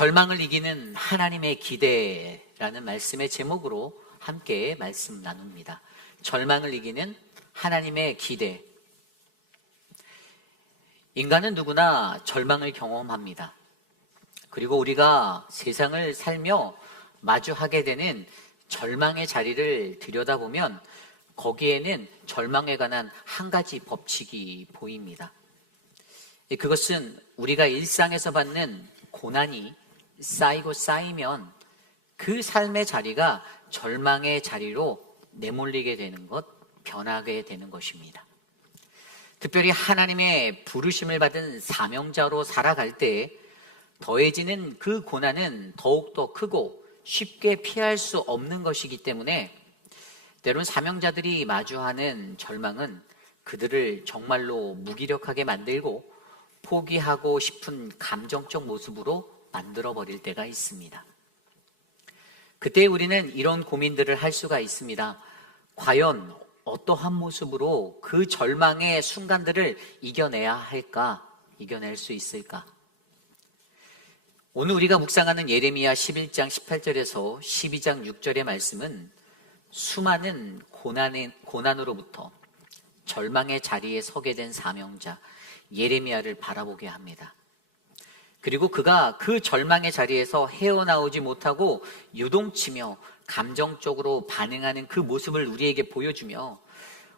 절망을 이기는 하나님의 기대라는 말씀의 제목으로 함께 말씀 나눕니다. 절망을 이기는 하나님의 기대. 인간은 누구나 절망을 경험합니다. 그리고 우리가 세상을 살며 마주하게 되는 절망의 자리를 들여다보면 거기에는 절망에 관한 한 가지 법칙이 보입니다. 그것은 우리가 일상에서 받는 고난이 쌓이고 쌓이면 그 삶의 자리가 절망의 자리로 내몰리게 되는 것, 변하게 되는 것입니다. 특별히 하나님의 부르심을 받은 사명자로 살아갈 때 더해지는 그 고난은 더욱더 크고 쉽게 피할 수 없는 것이기 때문에 때론 사명자들이 마주하는 절망은 그들을 정말로 무기력하게 만들고 포기하고 싶은 감정적 모습으로 만들어버릴 때가 있습니다. 그때 우리는 이런 고민들을 할 수가 있습니다. 과연 어떠한 모습으로 그 절망의 순간들을 이겨내야 할까? 이겨낼 수 있을까? 오늘 우리가 묵상하는 예레미야 11장 18절에서 12장 6절의 말씀은 수많은 고난으로부터 절망의 자리에 서게 된 사명자 예레미야를 바라보게 합니다. 그리고 그가 그 절망의 자리에서 헤어나오지 못하고 요동치며 감정적으로 반응하는 그 모습을 우리에게 보여주며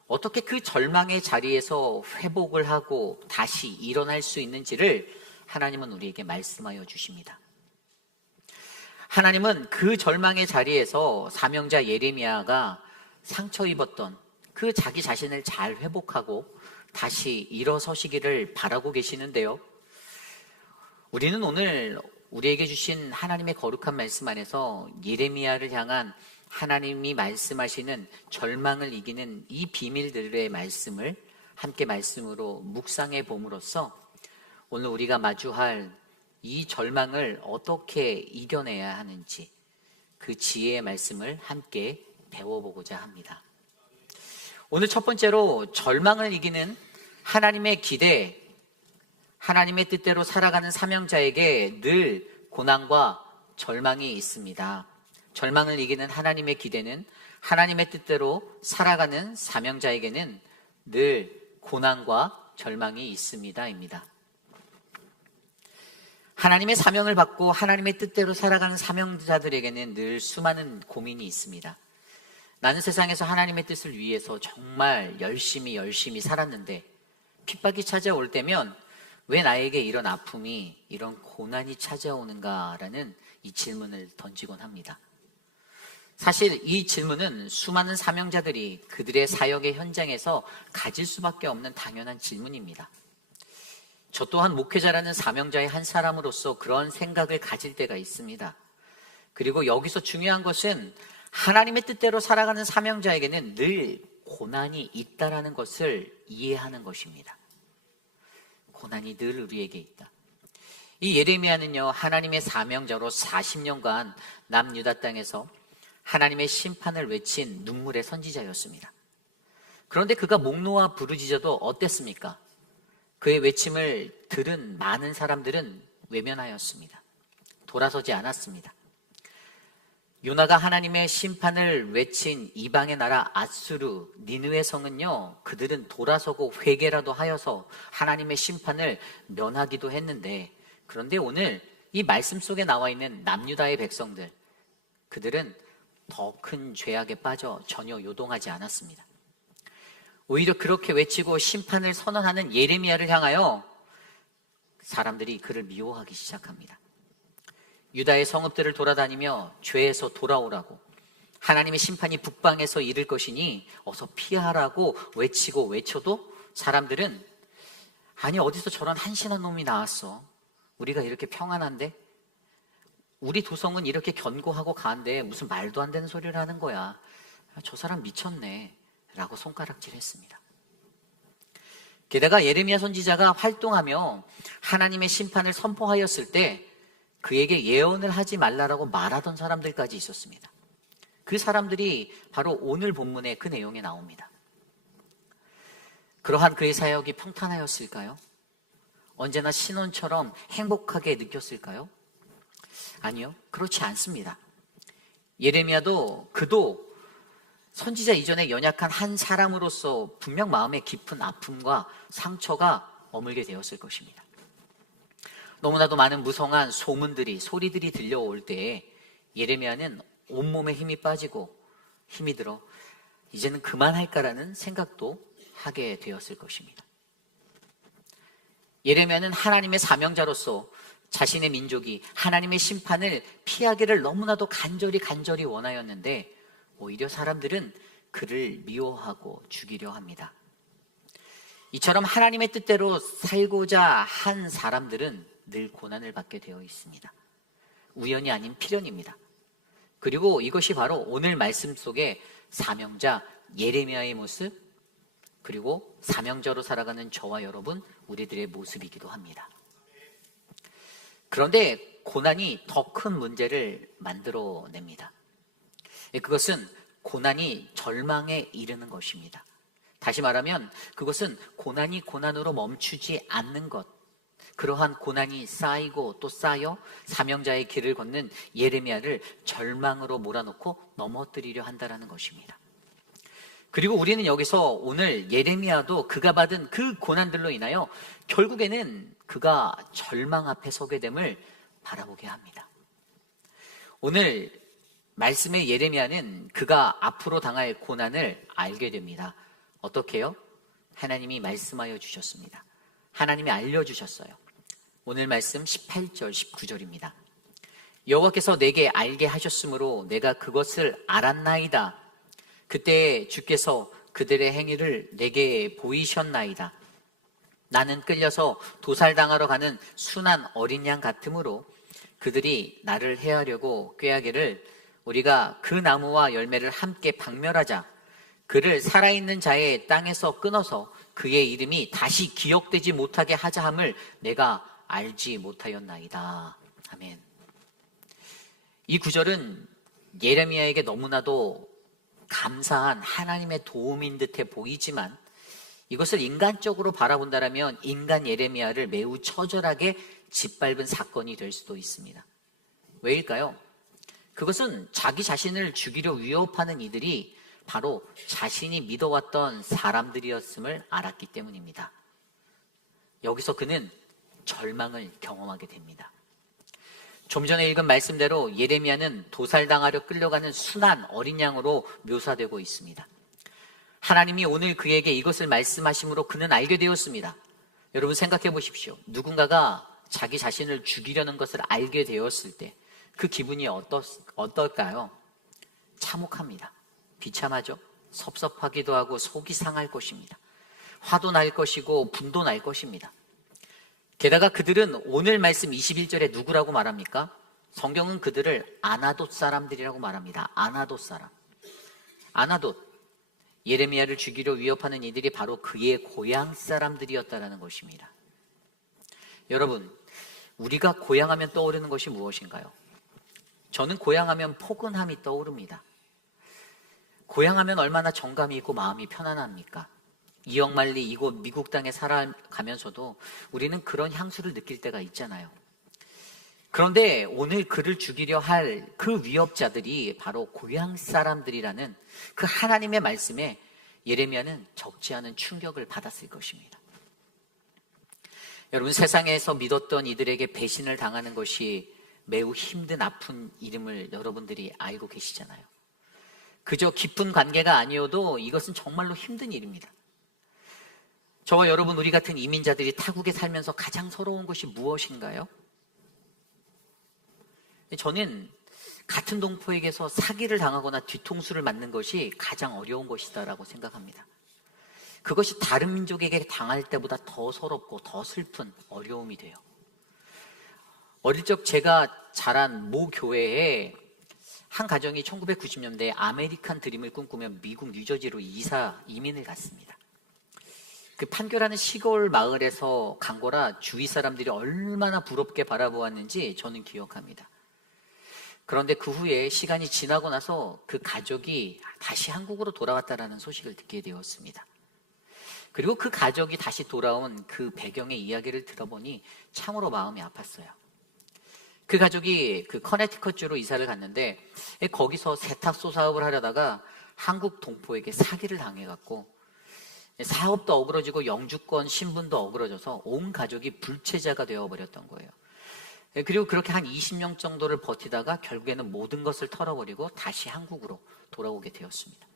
어떻게 그 절망의 자리에서 회복을 하고 다시 일어날 수 있는지를 하나님은 우리에게 말씀하여 주십니다. 하나님은 그 절망의 자리에서 사명자 예레미야가 상처 입었던 그 자기 자신을 잘 회복하고 다시 일어서시기를 바라고 계시는데요. 우리는 오늘 우리에게 주신 하나님의 거룩한 말씀 안에서 예레미야를 향한 하나님이 말씀하시는 절망을 이기는 이 비밀들의 말씀을 함께 말씀으로 묵상해 봄으로써 오늘 우리가 마주할 이 절망을 어떻게 이겨내야 하는지 그 지혜의 말씀을 함께 배워보고자 합니다. 오늘 첫 번째로 절망을 이기는 하나님의 기대, 하나님의 뜻대로 살아가는 사명자에게 늘 고난과 절망이 있습니다. 절망을 이기는 하나님의 기대는 하나님의 뜻대로 살아가는 사명자에게는 늘 고난과 절망이 있습니다입니다. 하나님의 사명을 받고 하나님의 뜻대로 살아가는 사명자들에게는 늘 수많은 고민이 있습니다. 나는 세상에서 하나님의 뜻을 위해서 정말 열심히 살았는데 핍박이 찾아올 때면 왜 나에게 이런 아픔이, 이런 고난이 찾아오는가라는 이 질문을 던지곤 합니다. 사실 이 질문은 수많은 사명자들이 그들의 사역의 현장에서 가질 수밖에 없는 당연한 질문입니다. 저 또한 목회자라는 사명자의 한 사람으로서 그런 생각을 가질 때가 있습니다. 그리고 여기서 중요한 것은 하나님의 뜻대로 살아가는 사명자에게는 늘 고난이 있다라는 것을 이해하는 것입니다. 고난이 늘 우리에게 있다. 이 예레미야는요, 하나님의 사명자로 40년간 남유다 땅에서 하나님의 심판을 외친 눈물의 선지자였습니다. 그런데 그가 목 놓아 부르짖어도 어땠습니까? 그의 외침을 들은 많은 사람들은 외면하였습니다. 돌아서지 않았습니다. 요나가 하나님의 심판을 외친 이방의 나라 아수르, 니느웨 성은요, 그들은 돌아서고 회개라도 하여서 하나님의 심판을 면하기도 했는데, 그런데 오늘 이 말씀 속에 나와 있는 남유다의 백성들, 그들은 더 큰 죄악에 빠져 전혀 요동하지 않았습니다. 오히려 그렇게 외치고 심판을 선언하는 예레미야를 향하여 사람들이 그를 미워하기 시작합니다. 유다의 성읍들을 돌아다니며 죄에서 돌아오라고, 하나님의 심판이 북방에서 이를 것이니 어서 피하라고 외치고 외쳐도 사람들은 아니 어디서 저런 한심한 놈이 나왔어. 우리가 이렇게 평안한데? 우리 도성은 이렇게 견고하고 가는데 무슨 말도 안 되는 소리를 하는 거야. 저 사람 미쳤네 라고 손가락질했습니다. 게다가 예레미야 선지자가 활동하며 하나님의 심판을 선포하였을 때 그에게 예언을 하지 말라라고 말하던 사람들까지 있었습니다. 그 사람들이 바로 오늘 본문의 그 내용에 나옵니다. 그러한 그의 사역이 평탄하였을까요? 언제나 신혼처럼 행복하게 느꼈을까요? 아니요, 그렇지 않습니다. 예레미야도 그도 선지자 이전에 연약한 한 사람으로서 분명 마음에 깊은 아픔과 상처가 머물게 되었을 것입니다. 너무나도 많은 무성한 소문들이, 소리들이 들려올 때에 예레미야는 온몸에 힘이 빠지고 힘이 들어 이제는 그만할까라는 생각도 하게 되었을 것입니다. 예레미야는 하나님의 사명자로서 자신의 민족이 하나님의 심판을 피하기를 너무나도 간절히 원하였는데 오히려 사람들은 그를 미워하고 죽이려 합니다. 이처럼 하나님의 뜻대로 살고자 한 사람들은 늘 고난을 받게 되어 있습니다. 우연이 아닌 필연입니다. 그리고 이것이 바로 오늘 말씀 속에 사명자 예레미야의 모습, 그리고 사명자로 살아가는 저와 여러분, 우리들의 모습이기도 합니다. 그런데 고난이 더 큰 문제를 만들어냅니다. 그것은 고난이 절망에 이르는 것입니다. 다시 말하면 그것은 고난이 고난으로 멈추지 않는 것, 그러한 고난이 쌓이고 또 쌓여 사명자의 길을 걷는 예레미야를 절망으로 몰아넣고 넘어뜨리려 한다는 것입니다. 그리고 우리는 여기서 오늘 예레미야도 그가 받은 그 고난들로 인하여 결국에는 그가 절망 앞에 서게 됨을 바라보게 합니다. 오늘 말씀의 예레미야는 그가 앞으로 당할 고난을 알게 됩니다. 어떻게요? 하나님이 말씀하여 주셨습니다. 하나님이 알려주셨어요. 오늘 말씀 18절 19절입니다. 여호와께서 내게 알게 하셨으므로 내가 그것을 알았나이다. 그때 주께서 그들의 행위를 내게 보이셨나이다. 나는 끌려서 도살당하러 가는 순한 어린 양 같으므로 그들이 나를 해하려고 꾀하기를 우리가 그 나무와 열매를 함께 박멸하자. 그를 살아있는 자의 땅에서 끊어서 그의 이름이 다시 기억되지 못하게 하자 함을 내가 알지 못하였나이다. 아멘. 이 구절은 예레미야에게 너무나도 감사한 하나님의 도움인 듯해 보이지만 이것을 인간적으로 바라본다면 인간 예레미야를 매우 처절하게 짓밟은 사건이 될 수도 있습니다. 왜일까요? 그것은 자기 자신을 죽이려 위협하는 이들이 바로 자신이 믿어왔던 사람들이었음을 알았기 때문입니다. 여기서 그는 절망을 경험하게 됩니다. 좀 전에 읽은 말씀대로 예레미야는 도살당하려 끌려가는 순한 어린 양으로 묘사되고 있습니다. 하나님이 오늘 그에게 이것을 말씀하심으로 그는 알게 되었습니다. 여러분 생각해 보십시오. 누군가가 자기 자신을 죽이려는 것을 알게 되었을 때 그 기분이 어떨까요? 참혹합니다. 비참하죠. 섭섭하기도 하고 속이 상할 것입니다. 화도 날 것이고 분도 날 것입니다. 게다가 그들은 오늘 말씀 21절에 누구라고 말합니까? 성경은 그들을 아나돗 사람들이라고 말합니다. 아나돗 사람. 아나돗. 예레미야를 죽이려 위협하는 이들이 바로 그의 고향 사람들이었다는 것입니다. 여러분, 우리가 고향하면 떠오르는 것이 무엇인가요? 저는 고향하면 포근함이 떠오릅니다. 고향하면 얼마나 정감이 있고 마음이 편안합니까? 이억만리 이곳 미국 땅에 살아가면서도 우리는 그런 향수를 느낄 때가 있잖아요. 그런데 오늘 그를 죽이려 할 그 위협자들이 바로 고향 사람들이라는 그 하나님의 말씀에 예레미야는 적지 않은 충격을 받았을 것입니다. 여러분, 세상에서 믿었던 이들에게 배신을 당하는 것이 매우 힘든 아픈 일임을 여러분들이 알고 계시잖아요. 그저 깊은 관계가 아니어도 이것은 정말로 힘든 일입니다. 저와 여러분, 우리 같은 이민자들이 타국에 살면서 가장 서러운 것이 무엇인가요? 저는 같은 동포에게서 사기를 당하거나 뒤통수를 맞는 것이 가장 어려운 것이다라고 생각합니다. 그것이 다른 민족에게 당할 때보다 더 서럽고 더 슬픈 어려움이 돼요. 어릴 적 제가 자란 모 교회에 한 가정이 1990년대에 아메리칸 드림을 꿈꾸며 미국 뉴저지로 이민을 갔습니다. 그 판교라는 시골 마을에서 간 거라 주위 사람들이 얼마나 부럽게 바라보았는지 저는 기억합니다. 그런데 그 후에 시간이 지나고 나서 그 가족이 다시 한국으로 돌아왔다는 소식을 듣게 되었습니다. 그리고 그 가족이 다시 돌아온 그 배경의 이야기를 들어보니 참으로 마음이 아팠어요. 그 가족이 그 커네티컷주로 이사를 갔는데 거기서 세탁소 사업을 하려다가 한국 동포에게 사기를 당해갖고 사업도 어그러지고 영주권 신분도 어그러져서 온 가족이 불체자가 되어버렸던 거예요. 그리고 그렇게 한 20년 정도를 버티다가 결국에는 모든 것을 털어버리고 다시 한국으로 돌아오게 되었습니다.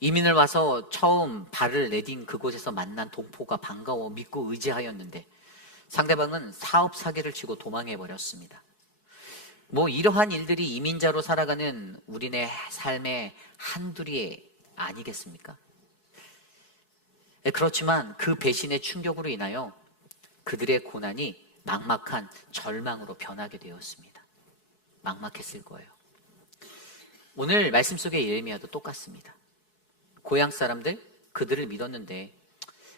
이민을 와서 처음 발을 내딘 그곳에서 만난 동포가 반가워 믿고 의지하였는데 상대방은 사업 사기를 치고 도망해버렸습니다. 이러한 일들이 이민자로 살아가는 우리네 삶의 한둘이 아니겠습니까? 그렇지만 그 배신의 충격으로 인하여 그들의 고난이 막막한 절망으로 변하게 되었습니다. 막막했을 거예요. 오늘 말씀 속의 예레미야도 똑같습니다. 고향 사람들, 그들을 믿었는데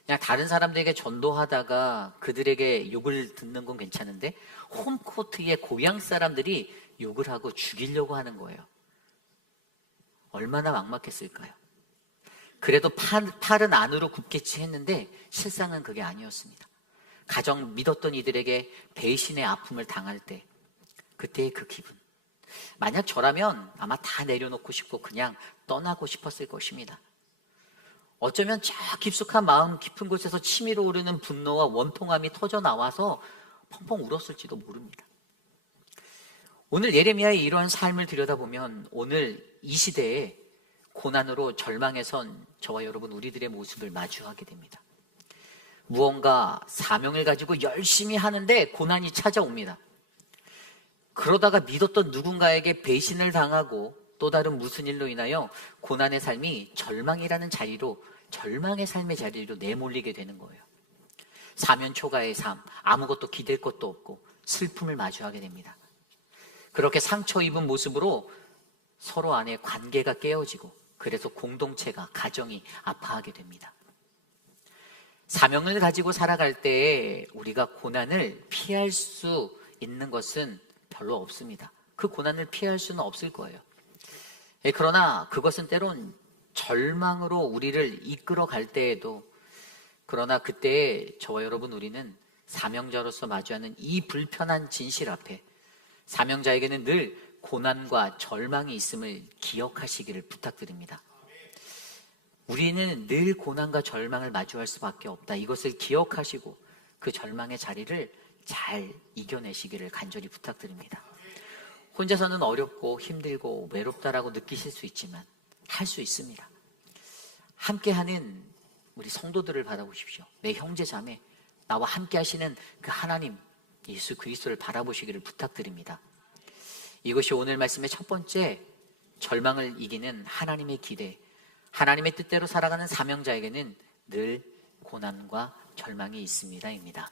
그냥 다른 사람들에게 전도하다가 그들에게 욕을 듣는 건 괜찮은데 홈코트에 고향 사람들이 욕을 하고 죽이려고 하는 거예요. 얼마나 막막했을까요? 그래도 팔은 안으로 굽겠지 했는데 실상은 그게 아니었습니다. 가정 믿었던 이들에게 배신의 아픔을 당할 때 그때의 그 기분, 만약 저라면 아마 다 내려놓고 싶고 그냥 떠나고 싶었을 것입니다. 어쩌면 저 깊숙한 마음 깊은 곳에서 치밀어 오르는 분노와 원통함이 터져 나와서 펑펑 울었을지도 모릅니다. 오늘 예레미야의 이러한 삶을 들여다보면 오늘 이 시대에 고난으로 절망에 선 저와 여러분 우리들의 모습을 마주하게 됩니다. 무언가 사명을 가지고 열심히 하는데 고난이 찾아옵니다. 그러다가 믿었던 누군가에게 배신을 당하고 또 다른 무슨 일로 인하여 고난의 삶이 절망의 삶의 자리로 내몰리게 되는 거예요. 사면초가의 삶, 아무것도 기댈 것도 없고 슬픔을 마주하게 됩니다. 그렇게 상처 입은 모습으로 서로 안에 관계가 깨어지고 그래서 공동체가, 가정이 아파하게 됩니다. 사명을 가지고 살아갈 때에 우리가 고난을 피할 수 있는 것은 별로 없습니다. 그 고난을 피할 수는 없을 거예요. 그러나 그것은 때론 절망으로 우리를 이끌어 갈 때에도, 그러나 그때에 저와 여러분 우리는 사명자로서 마주하는 이 불편한 진실 앞에 사명자에게는 늘 고난과 절망이 있음을 기억하시기를 부탁드립니다. 우리는 늘 고난과 절망을 마주할 수밖에 없다. 이것을 기억하시고 그 절망의 자리를 잘 이겨내시기를 간절히 부탁드립니다. 혼자서는 어렵고 힘들고 외롭다라고 느끼실 수 있지만 할 수 있습니다. 함께하는 우리 성도들을 바라보십시오. 내 형제 자매, 나와 함께 하시는 그 하나님 예수 그리스도를 바라보시기를 부탁드립니다. 이것이 오늘 말씀의 첫 번째, 절망을 이기는 하나님의 기대, 하나님의 뜻대로 살아가는 사명자에게는 늘 고난과 절망이 있습니다입니다.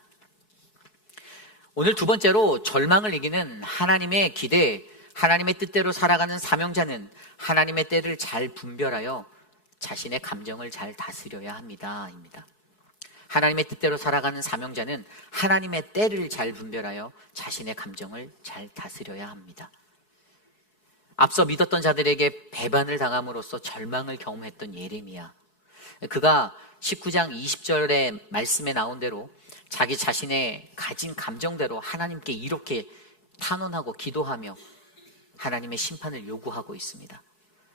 오늘 두 번째로 절망을 이기는 하나님의 기대, 하나님의 뜻대로 살아가는 사명자는 하나님의 때를 잘 분별하여 자신의 감정을 잘 다스려야 합니다입니다. 하나님의 뜻대로 살아가는 사명자는 하나님의 때를 잘 분별하여 자신의 감정을 잘 다스려야 합니다. 앞서 믿었던 자들에게 배반을 당함으로써 절망을 경험했던 예레미야, 그가 19장 20절의 말씀에 나온 대로 자기 자신의 가진 감정대로 하나님께 이렇게 탄원하고 기도하며 하나님의 심판을 요구하고 있습니다.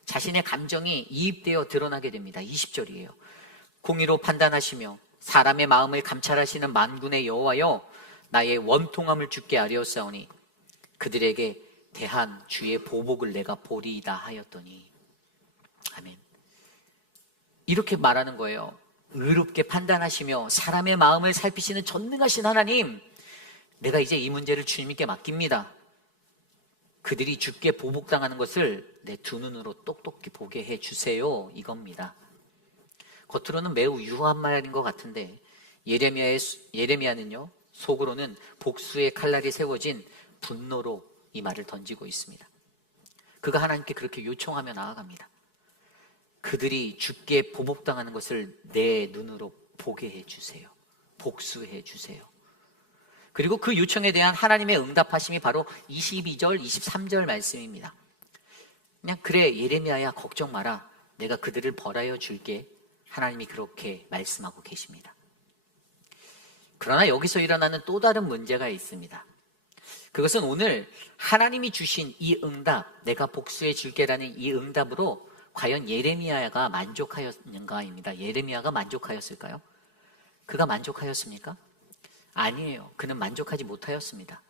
자신의 감정이 이입되어 드러나게 됩니다. 20절이에요. 공의로 판단하시며 사람의 마음을 감찰하시는 만군의 여호와여, 나의 원통함을 주께 아뢰었사오니 그들에게 대한 주의 보복을 내가 보리이다 하였더니. 아멘. 이렇게 말하는 거예요. 의롭게 판단하시며 사람의 마음을 살피시는 전능하신 하나님, 내가 이제 이 문제를 주님께 맡깁니다. 그들이 주께 보복당하는 것을 내 두 눈으로 똑똑히 보게 해주세요, 이겁니다. 겉으로는 매우 유한 말인 것 같은데 예레미야는요, 속으로는 복수의 칼날이 세워진 분노로 이 말을 던지고 있습니다. 그가 하나님께 그렇게 요청하며 나아갑니다. 그들이 주께 보복당하는 것을 내 눈으로 보게 해주세요. 복수해 주세요. 그리고 그 요청에 대한 하나님의 응답하심이 바로 22절, 23절 말씀입니다. 그냥 그래 예레미야야 걱정 마라, 내가 그들을 벌하여 줄게. 하나님이 그렇게 말씀하고 계십니다. 그러나 여기서 일어나는 또 다른 문제가 있습니다. 그것은 오늘 하나님이 주신 이 응답, 내가 복수해 줄게라는 이 응답으로 과연 예레미야가 만족하였는가입니다. 예레미야가 만족하였을까요? 그가 만족하였습니까? 아니에요. 그는 만족하지 못하였습니다.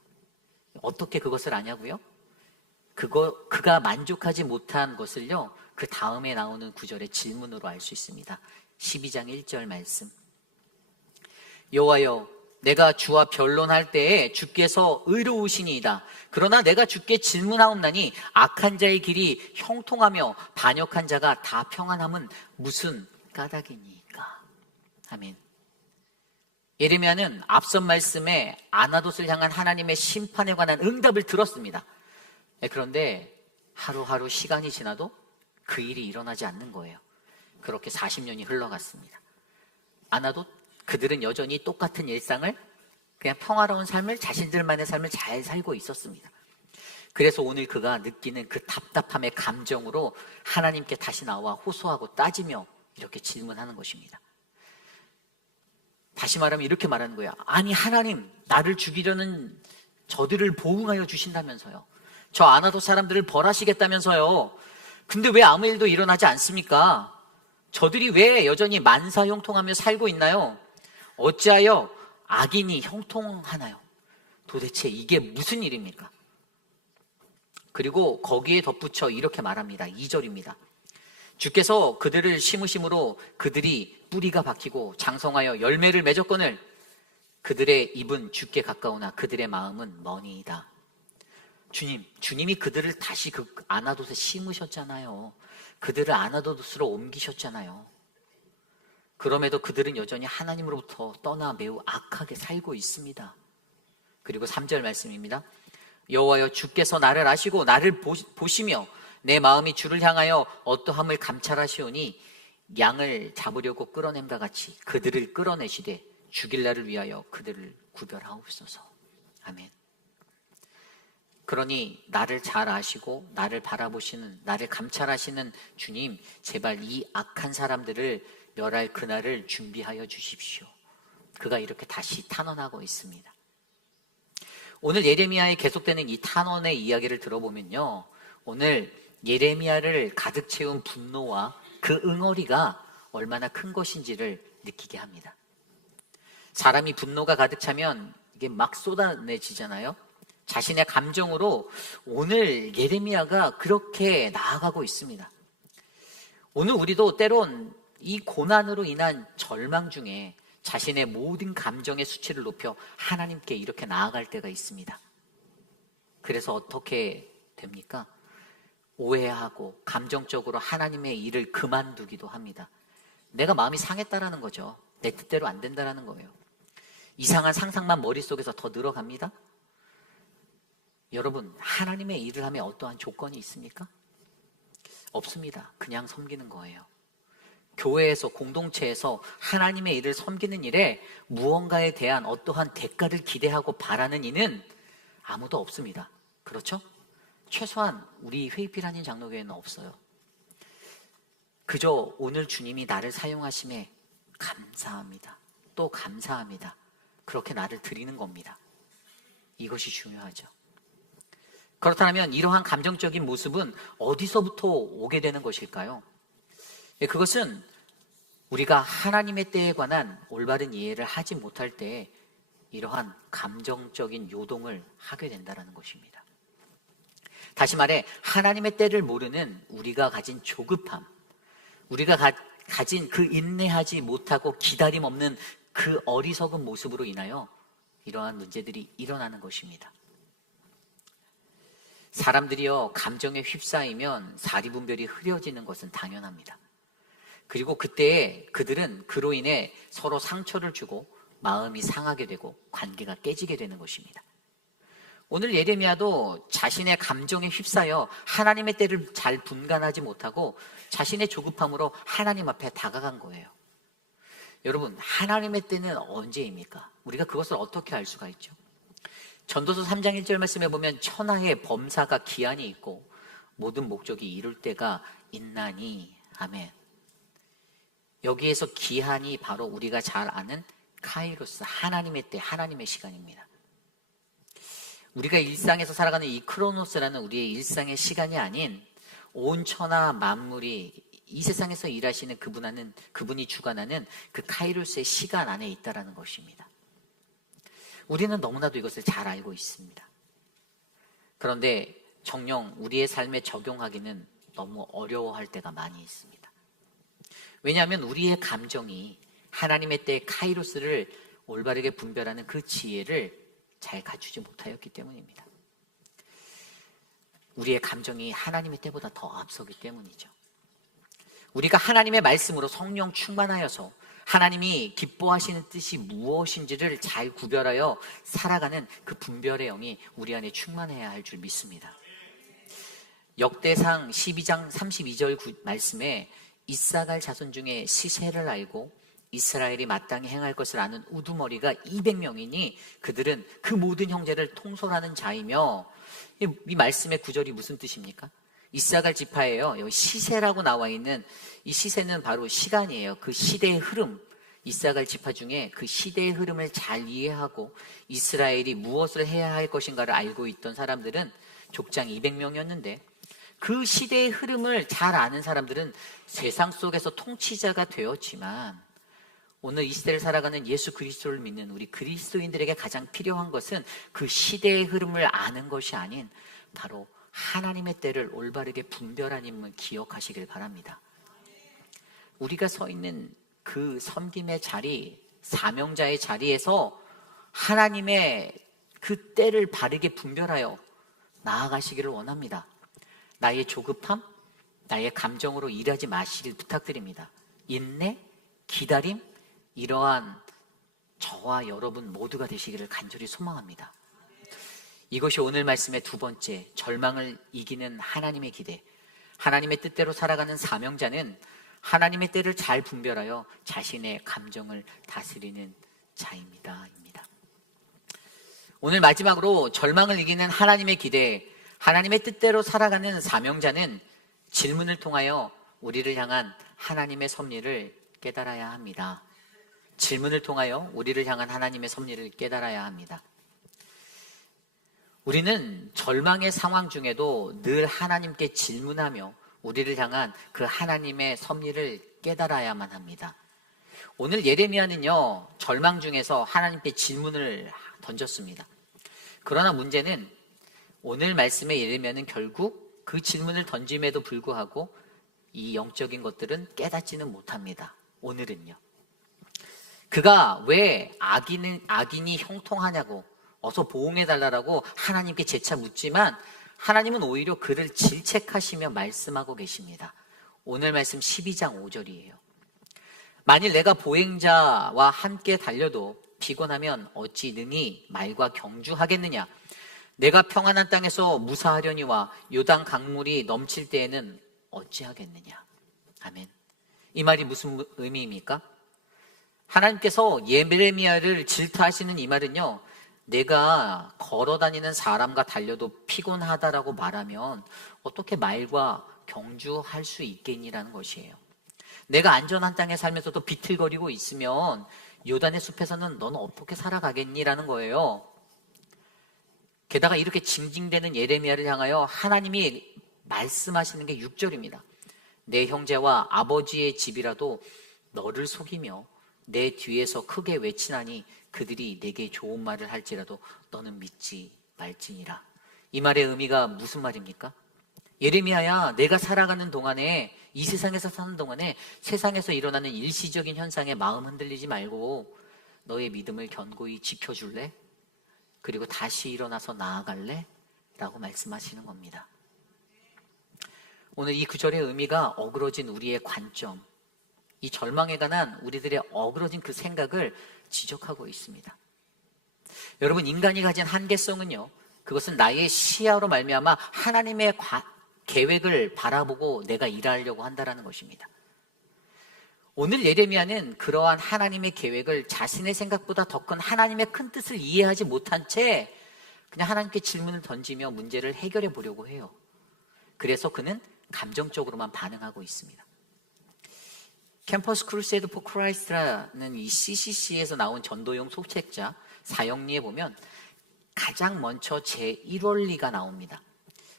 어떻게 그것을 아냐고요? 그가 만족하지 못한 것을요, 그 다음에 나오는 구절의 질문으로 알 수 있습니다. 12장 1절 말씀. 여호와여, 내가 주와 변론할 때에 주께서 의로우시니이다. 그러나 내가 주께 질문하옵나니 악한 자의 길이 형통하며 반역한 자가 다 평안함은 무슨 까닭이니까. 아멘. 예레미야는 앞선 말씀에 아나돗을 향한 하나님의 심판에 관한 응답을 들었습니다. 그런데 하루하루 시간이 지나도 그 일이 일어나지 않는 거예요. 그렇게 40년이 흘러갔습니다. 아나돗, 그들은 여전히 똑같은 일상을, 그냥 평화로운 삶을, 자신들만의 삶을 잘 살고 있었습니다. 그래서 오늘 그가 느끼는 그 답답함의 감정으로 하나님께 다시 나와 호소하고 따지며 이렇게 질문하는 것입니다. 다시 말하면 이렇게 말하는 거야. 아니 하나님, 나를 죽이려는 저들을 보응하여 주신다면서요. 저 아나돗 사람들을 벌하시겠다면서요. 근데 왜 아무 일도 일어나지 않습니까? 저들이 왜 여전히 만사형통하며 살고 있나요? 어찌하여 악인이 형통하나요? 도대체 이게 무슨 일입니까? 그리고 거기에 덧붙여 이렇게 말합니다. 2절입니다. 주께서 그들을 심으심으로 그들이 뿌리가 박히고 장성하여 열매를 맺었거늘 그들의 입은 주께 가까우나 그들의 마음은 머니이다. 주님이 그들을 다시 그 아나돗에 심으셨잖아요. 그들을 아나돗으로 옮기셨잖아요. 그럼에도 그들은 여전히 하나님으로부터 떠나 매우 악하게 살고 있습니다. 그리고 3절 말씀입니다. 여호와여, 주께서 나를 아시고 나를 보시며 내 마음이 주를 향하여 어떠함을 감찰하시오니 양을 잡으려고 끌어냄과 같이 그들을 끌어내시되 죽일 날을 위하여 그들을 구별하옵소서. 아멘. 그러니 나를 잘 아시고 나를 바라보시는, 나를 감찰하시는 주님, 제발 이 악한 사람들을 멸할 그날을 준비하여 주십시오. 그가 이렇게 다시 탄원하고 있습니다. 오늘 예레미야에 계속되는 이 탄원의 이야기를 들어보면요, 오늘 예레미야를 가득 채운 분노와 그 응어리가 얼마나 큰 것인지를 느끼게 합니다. 사람이 분노가 가득 차면 이게 막 쏟아내지잖아요. 자신의 감정으로 오늘 예레미야가 그렇게 나아가고 있습니다. 오늘 우리도 때론 이 고난으로 인한 절망 중에 자신의 모든 감정의 수치를 높여 하나님께 이렇게 나아갈 때가 있습니다. 그래서 어떻게 됩니까? 오해하고 감정적으로 하나님의 일을 그만두기도 합니다. 내가 마음이 상했다라는 거죠. 내 뜻대로 안 된다라는 거예요. 이상한 상상만 머릿속에서 더 늘어갑니다. 여러분, 하나님의 일을 하면 어떠한 조건이 있습니까? 없습니다. 그냥 섬기는 거예요. 교회에서, 공동체에서 하나님의 일을 섬기는 일에 무언가에 대한 어떠한 대가를 기대하고 바라는 이는 아무도 없습니다. 그렇죠? 최소한 우리 회의필 장로교회는 없어요. 그저 오늘 주님이 나를 사용하심에 감사합니다. 또 감사합니다. 그렇게 나를 드리는 겁니다. 이것이 중요하죠. 그렇다면 이러한 감정적인 모습은 어디서부터 오게 되는 것일까요? 그것은 우리가 하나님의 때에 관한 올바른 이해를 하지 못할 때 이러한 감정적인 요동을 하게 된다는 것입니다. 다시 말해 하나님의 때를 모르는 우리가 가진 조급함, 우리가 가진 그 인내하지 못하고 기다림 없는 그 어리석은 모습으로 인하여 이러한 문제들이 일어나는 것입니다. 사람들이요, 감정에 휩싸이면 사리분별이 흐려지는 것은 당연합니다. 그리고 그때 그들은 그로 인해 서로 상처를 주고 마음이 상하게 되고 관계가 깨지게 되는 것입니다. 오늘 예레미야도 자신의 감정에 휩싸여 하나님의 때를 잘 분간하지 못하고 자신의 조급함으로 하나님 앞에 다가간 거예요. 여러분, 하나님의 때는 언제입니까? 우리가 그것을 어떻게 알 수가 있죠? 전도서 3장 1절 말씀에 보면 천하의 범사가 기한이 있고 모든 목적이 이룰 때가 있나니. 아멘. 여기에서 기한이 바로 우리가 잘 아는 카이로스, 하나님의 때, 하나님의 시간입니다. 우리가 일상에서 살아가는 이 크로노스라는 우리의 일상의 시간이 아닌 온 천하 만물이 이 세상에서 일하시는 그분이 주관하는 그 카이로스의 시간 안에 있다라는 것입니다. 우리는 너무나도 이것을 잘 알고 있습니다. 그런데 정녕 우리의 삶에 적용하기는 너무 어려워할 때가 많이 있습니다. 왜냐하면 우리의 감정이 하나님의 때의 카이로스를 올바르게 분별하는 그 지혜를 잘 갖추지 못하였기 때문입니다. 우리의 감정이 하나님의 때보다 더 앞서기 때문이죠. 우리가 하나님의 말씀으로 성령 충만하여서 하나님이 기뻐하시는 뜻이 무엇인지를 잘 구별하여 살아가는 그 분별의 영이 우리 안에 충만해야 할 줄 믿습니다. 역대상 12장 32절 말씀에 이사갈 자손 중에 시세를 알고 이스라엘이 마땅히 행할 것을 아는 우두머리가 200명이니 그들은 그 모든 형제를 통솔하는 자이며, 이 말씀의 구절이 무슨 뜻입니까? 이사갈 지파예요. 여기 시세라고 나와 있는 이 시세는 바로 시간이에요. 그 시대의 흐름, 이사갈 지파 중에 그 시대의 흐름을 잘 이해하고 이스라엘이 무엇을 해야 할 것인가를 알고 있던 사람들은 족장 200명이었는데 그 시대의 흐름을 잘 아는 사람들은 세상 속에서 통치자가 되었지만 오늘 이 시대를 살아가는 예수 그리스도를 믿는 우리 그리스도인들에게 가장 필요한 것은 그 시대의 흐름을 아는 것이 아닌 바로 하나님의 때를 올바르게 분별하님을 기억하시길 바랍니다. 우리가 서 있는 그 섬김의 자리, 사명자의 자리에서 하나님의 그 때를 바르게 분별하여 나아가시기를 원합니다. 나의 조급함, 나의 감정으로 일하지 마시길 부탁드립니다. 인내, 기다림, 이러한 저와 여러분 모두가 되시기를 간절히 소망합니다. 이것이 오늘 말씀의 두 번째, 절망을 이기는 하나님의 기대. 하나님의 뜻대로 살아가는 사명자는 하나님의 때를 잘 분별하여 자신의 감정을 다스리는 자입니다. 오늘 마지막으로 절망을 이기는 하나님의 기대, 하나님의 뜻대로 살아가는 사명자는 질문을 통하여 우리를 향한 하나님의 섭리를 깨달아야 합니다. 질문을 통하여 우리를 향한 하나님의 섭리를 깨달아야 합니다. 우리는 절망의 상황 중에도 늘 하나님께 질문하며 우리를 향한 그 하나님의 섭리를 깨달아야만 합니다. 오늘 예레미야는요, 절망 중에서 하나님께 질문을 던졌습니다. 그러나 문제는 오늘 말씀의 예레미야는 결국 그 질문을 던짐에도 불구하고 이 영적인 것들은 깨닫지는 못합니다. 오늘은요. 그가 왜 악인이 형통하냐고 어서 보응해달라고 하나님께 재차 묻지만 하나님은 오히려 그를 질책하시며 말씀하고 계십니다. 오늘 말씀 12장 5절이에요. 만일 내가 보행자와 함께 달려도 피곤하면 어찌 능히 말과 경주하겠느냐? 내가 평안한 땅에서 무사하려니와 요단 강물이 넘칠 때에는 어찌하겠느냐? 아멘. 이 말이 무슨 의미입니까? 하나님께서 예레미야를 질타하시는 이 말은요, 내가 걸어다니는 사람과 달려도 피곤하다라고 말하면 어떻게 말과 경주할 수 있겠니라는 것이에요. 내가 안전한 땅에 살면서도 비틀거리고 있으면 요단의 숲에서는 너는 어떻게 살아가겠니라는 거예요. 게다가 이렇게 징징대는 예레미야를 향하여 하나님이 말씀하시는 게 6절입니다. 내 형제와 아버지의 집이라도 너를 속이며 내 뒤에서 크게 외치나니 그들이 내게 좋은 말을 할지라도 너는 믿지 말지니라. 이 말의 의미가 무슨 말입니까? 예레미야야, 내가 살아가는 동안에, 이 세상에서 사는 동안에 세상에서 일어나는 일시적인 현상에 마음 흔들리지 말고 너의 믿음을 견고히 지켜줄래? 그리고 다시 일어나서 나아갈래? 라고 말씀하시는 겁니다. 오늘 이 구절의 의미가 어그러진 우리의 관점, 이 절망에 관한 우리들의 어그러진 그 생각을 지적하고 있습니다. 여러분, 인간이 가진 한계성은요, 그것은 나의 시야로 말미암아 하나님의 계획을 바라보고 내가 일하려고 한다는 것입니다. 오늘 예레미야는 그러한 하나님의 계획을 자신의 생각보다 더 큰 하나님의 큰 뜻을 이해하지 못한 채 그냥 하나님께 질문을 던지며 문제를 해결해 보려고 해요. 그래서 그는 감정적으로만 반응하고 있습니다. 캠퍼스 크루세이드 포 크라이스트라는 이 CCC에서 나온 전도용 소책자 사형리에 보면 가장 먼저 제1원리가 나옵니다.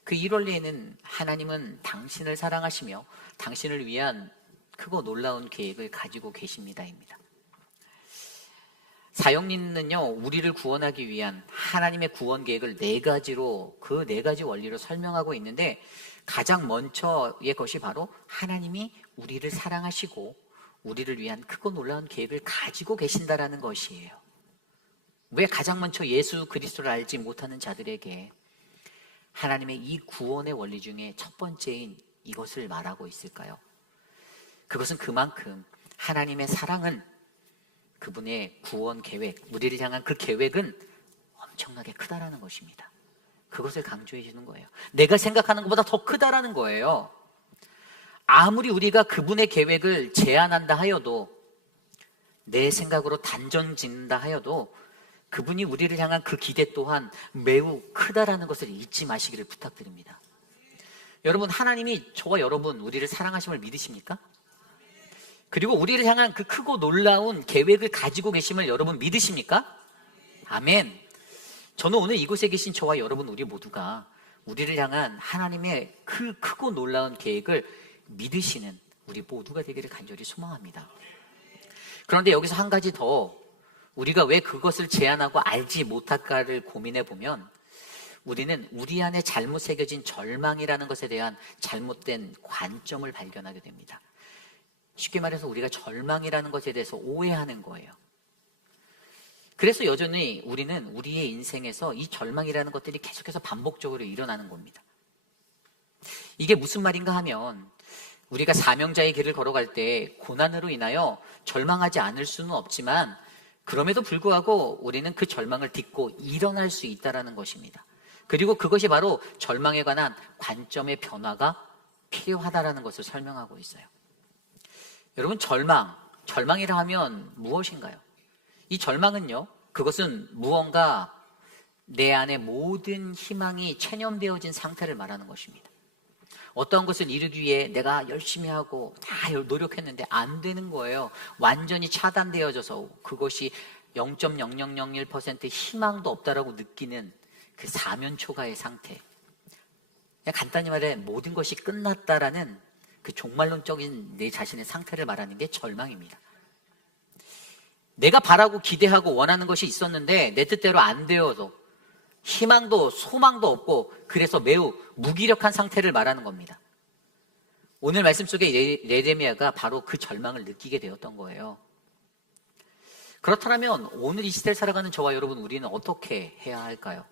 그 1원리에는 하나님은 당신을 사랑하시며 당신을 위한 크고 놀라운 계획을 가지고 계십니다입니다. 사역리는요, 우리를 구원하기 위한 하나님의 구원 계획을 네 가지 원리로 설명하고 있는데, 가장 먼저의 것이 바로 하나님이 우리를 사랑하시고 우리를 위한 크고 놀라운 계획을 가지고 계신다라는 것이에요. 왜 가장 먼저 예수 그리스도를 알지 못하는 자들에게 하나님의 이 구원의 원리 중에 첫 번째인 이것을 말하고 있을까요? 그것은 그만큼 하나님의 사랑은, 그분의 구원 계획, 우리를 향한 그 계획은 엄청나게 크다라는 것입니다. 그것을 강조해 주는 거예요. 내가 생각하는 것보다 더 크다라는 거예요. 아무리 우리가 그분의 계획을 제한한다 하여도, 내 생각으로 단정 짓는다 하여도 그분이 우리를 향한 그 기대 또한 매우 크다라는 것을 잊지 마시기를 부탁드립니다. 여러분, 하나님이 저와 여러분 우리를 사랑하심을 믿으십니까? 그리고 우리를 향한 그 크고 놀라운 계획을 가지고 계심을 여러분 믿으십니까? 아멘. 저는 오늘 이곳에 계신 저와 여러분 우리 모두가 우리를 향한 하나님의 그 크고 놀라운 계획을 믿으시는 우리 모두가 되기를 간절히 소망합니다. 그런데 여기서 한 가지 더, 우리가 왜 그것을 제한하고 알지 못할까를 고민해 보면, 우리는 우리 안에 잘못 새겨진 절망이라는 것에 대한 잘못된 관점을 발견하게 됩니다. 쉽게 말해서 우리가 절망이라는 것에 대해서 오해하는 거예요. 그래서 여전히 우리는 우리의 인생에서 이 절망이라는 것들이 계속해서 반복적으로 일어나는 겁니다. 이게 무슨 말인가 하면, 우리가 사명자의 길을 걸어갈 때 고난으로 인하여 절망하지 않을 수는 없지만, 그럼에도 불구하고 우리는 그 절망을 딛고 일어날 수 있다는 것입니다. 그리고 그것이 바로 절망에 관한 관점의 변화가 필요하다는 것을 설명하고 있어요. 여러분, 절망이라 하면 무엇인가요? 이 절망은요, 그것은 무언가 내 안에 모든 희망이 체념되어진 상태를 말하는 것입니다. 어떤 것을 이루기 위해 내가 열심히 하고 다 노력했는데 안 되는 거예요. 완전히 차단되어져서 그것이 0.0001% 희망도 없다라고 느끼는 그 사면초가의 상태. 그냥 간단히 말해 모든 것이 끝났다라는 그 종말론적인 내 자신의 상태를 말하는 게 절망입니다. 내가 바라고 기대하고 원하는 것이 있었는데 내 뜻대로 안 되어서 희망도 소망도 없고, 그래서 매우 무기력한 상태를 말하는 겁니다. 오늘 말씀 속에 예레미야가 바로 그 절망을 느끼게 되었던 거예요. 그렇다면 오늘 이 시대를 살아가는 저와 여러분, 우리는 어떻게 해야 할까요?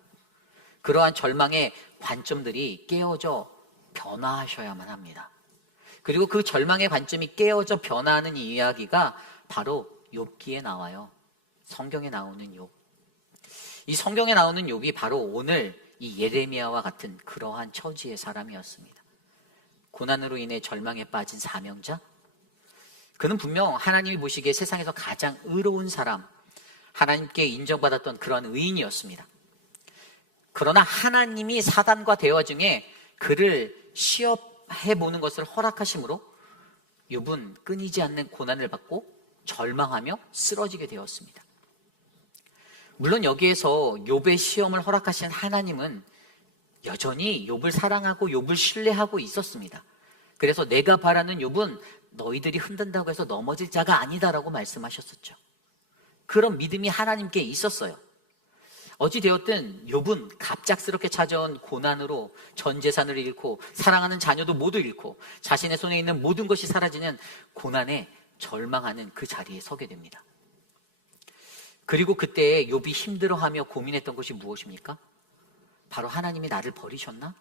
그러한 절망의 관점들이 깨어져 변화하셔야만 합니다. 그리고 그 절망의 관점이 깨어져 변화하는 이 이야기가 바로 욥기에 나와요. 성경에 나오는 욥. 이 성경에 나오는 욥이 바로 오늘 이 예레미야와 같은 그러한 처지의 사람이었습니다. 고난으로 인해 절망에 빠진 사명자. 그는 분명 하나님이 보시기에 세상에서 가장 의로운 사람, 하나님께 인정받았던 그런 의인이었습니다. 그러나 하나님이 사단과 대화 중에 그를 시험해보는 것을 허락하심으로 욥은 끊이지 않는 고난을 받고 절망하며 쓰러지게 되었습니다. 물론 여기에서 욥의 시험을 허락하신 하나님은 여전히 욥을 사랑하고 욥을 신뢰하고 있었습니다. 그래서 내가 바라는 욥은 너희들이 흔든다고 해서 넘어질 자가 아니다라고 말씀하셨었죠. 그런 믿음이 하나님께 있었어요. 어찌되었든 욥은 갑작스럽게 찾아온 고난으로 전 재산을 잃고 사랑하는 자녀도 모두 잃고 자신의 손에 있는 모든 것이 사라지는 고난에 절망하는 그 자리에 서게 됩니다. 그리고 그때 욥이 힘들어하며 고민했던 것이 무엇입니까? 바로 하나님이 나를 버리셨나?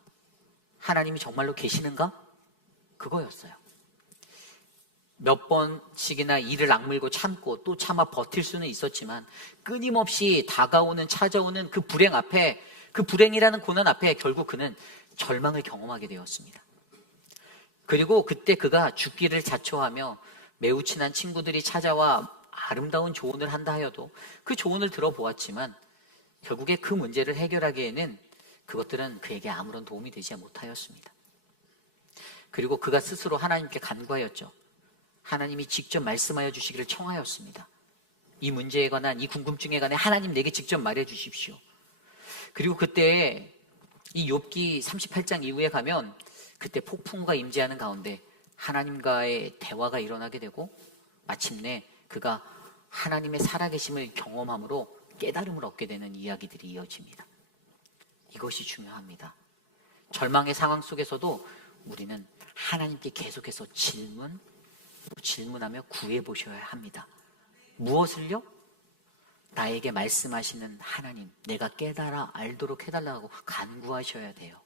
하나님이 정말로 계시는가? 그거였어요. 몇 번씩이나 이를 악물고 참고 또 참아 버틸 수는 있었지만 끊임없이 다가오는 찾아오는 그 불행 앞에, 그 불행이라는 고난 앞에 결국 그는 절망을 경험하게 되었습니다. 그리고 그때 그가 죽기를 자초하며 매우 친한 친구들이 찾아와 아름다운 조언을 한다 하여도 그 조언을 들어보았지만 결국에 그 문제를 해결하기에는 그것들은 그에게 아무런 도움이 되지 못하였습니다. 그리고 그가 스스로 하나님께 간구하였죠. 하나님이 직접 말씀하여 주시기를 청하였습니다. 이 문제에 관한, 이 궁금증에 관해 하나님 내게 직접 말해 주십시오. 그리고 그때 이 욥기 38장 이후에 가면 그때 폭풍우가 임재하는 가운데 하나님과의 대화가 일어나게 되고 마침내 그가 하나님의 살아계심을 경험함으로 깨달음을 얻게 되는 이야기들이 이어집니다. 이것이 중요합니다. 절망의 상황 속에서도 우리는 하나님께 계속해서 질문하며 구해보셔야 합니다. 무엇을요? 나에게 말씀하시는 하나님, 내가 깨달아 알도록 해달라고 간구하셔야 돼요.